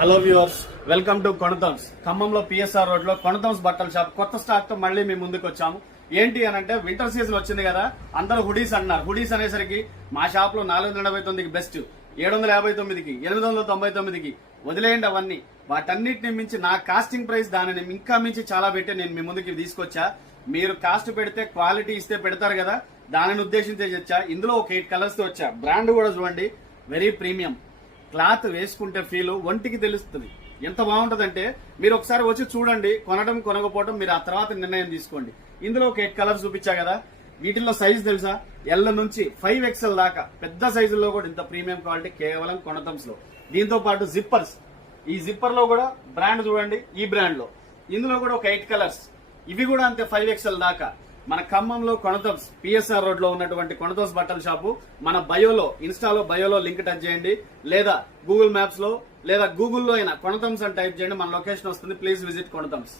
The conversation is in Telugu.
Hello viewers, welcome to Konathams. ఖమ్మంలో పిఎస్ఆర్ రోడ్ లో కొణతంస్ బట్టల షాప్ కొత్త స్టాక్ తో మళ్ళీ మీ ముందుకు వచ్చాము. ఏంటి అని అంటే వింటర్ సీజన్ వచ్చింది కదా, అందరూ హుడీస్ అన్నారు. హుడీస్ అనేసరికి మా షాప్ లో 489కి బెస్ట్, 759కి, 899కి వదిలేయండి అవన్నీ. వాటన్నిటిని మించి నా కాస్టింగ్ ప్రైస్ దానిని ఇంకా మించి చాలా పెట్టి నేను మీ ముందుకి తీసుకొచ్చా. మీరు కాస్ట్ పెడితే క్వాలిటీ ఇస్తే పెడతారు కదా, దానిని ఉద్దేశించే తెచ్చా. ఇందులో ఒక 8 కలర్స్ తో వచ్చా. బ్రాండ్ కూడా చూడండి, వెరీ ప్రీమియం. క్లాత్ వేసుకుంటే ఫీల్ ఒంటికి తెలుస్తుంది. ఎంత బాగుంటదంటే మీరు ఒకసారి వచ్చి చూడండి. కొనడం కొనకపోవడం మీరు ఆ తర్వాత నిర్ణయం తీసుకోండి. ఇందులో ఒక 8 కలర్స్ చూపించా కదా, వీటిల్లో సైజ్ తెలుసా? ఎల్ నుంచి 5XL దాకా పెద్ద సైజుల్లో కూడా ఇంత ప్రీమియం క్వాలిటీ కేవలం కొణతంస్ లో. దీంతో పాటు జిప్పర్స్, ఈ జిప్పర్ లో కూడా బ్రాండ్ చూడండి, ఈ బ్రాండ్ లో. ఇందులో కూడా ఒక 8 కలర్స్, ఇవి కూడా అంతే 5XL దాకా. మన ఖమ్మంలో కొణతంస్ పిఎస్ఆర్ రోడ్ లో ఉన్నటువంటి కొణతంస్ బట్టల షాపు. మన బయోలో, ఇన్స్టాలో బయోలో లింక్ టచ్ చేయండి, లేదా గూగుల్ మ్యాప్స్ లో, లేదా గూగుల్లో అయినా కొణతంస్ అని టైప్ చేయండి, మన లొకేషన్ వస్తుంది. Please visit కొణతంస్.